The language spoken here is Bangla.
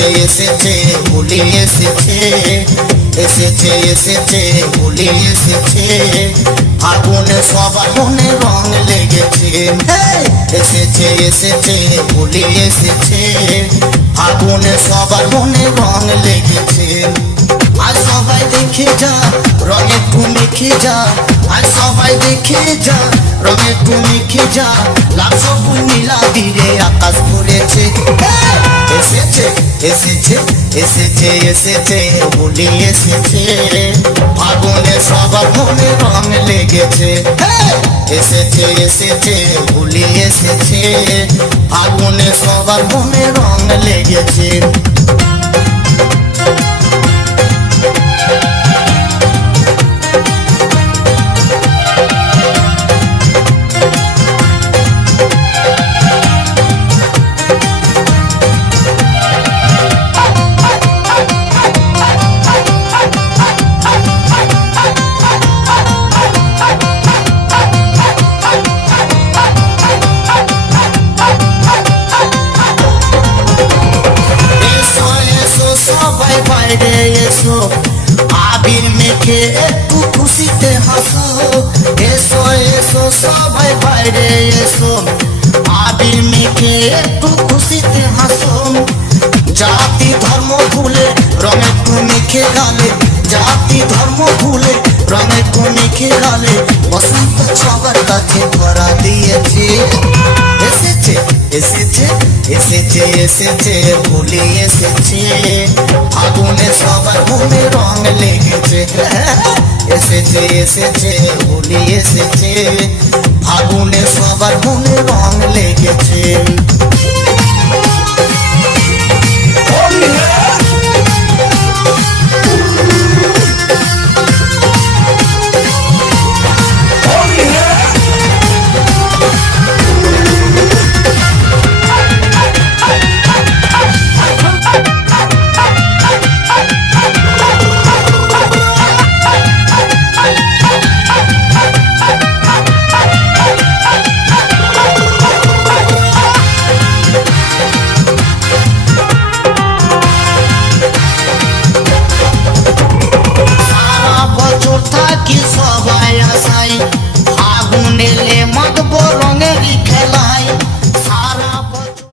এসেছে এসেছে হোলি এসেছে, এসেছে এসেছে হোলি এসেছে, ফাগুনে সবার মনে রং লেগেছে। এসেছে এসেছে হোলি এসেছে, ফাগুনে সবার মনে রং লেগেছে। আর সবাই দেখে যা রঙে একটু মেখে যা, আর সবাই দেখে যা রঙে একটু মেখে যা, লাল সবুজ নীলা দিরে আকাশ ভরেছে। এসেছে এসেছে এসেছে এসেছে হোলি এসেছে, ফাগুনে সবার মনে রং লেগেছে। এসেছে এসেছে হোলি এসেছে, ফাগুনে সবার মনে রং লেগেছে। বাইরে এসো আবির মেখে একটু খুশিতে হাসো, এসো এসো সবাই বাইরে এসো আবির মেখে একটু খুশিতে হাসো। জাতি ধর্ম ভুলে রঙ একটু মেখে গালে, জাতি ধর্ম ভুলে রঙ একটু মেখে গালে, বসন্ত সবার কাছে ধরা দিয়েছে। এসেছে এসেছে এসেছে এসেছে হোলি এসেছে, ফাগুনে সবার মনে রং লেগেছে। এসেছে এসেছে হোলি এসেছে, ফাগুনে সবার মনে রং লেগেছে।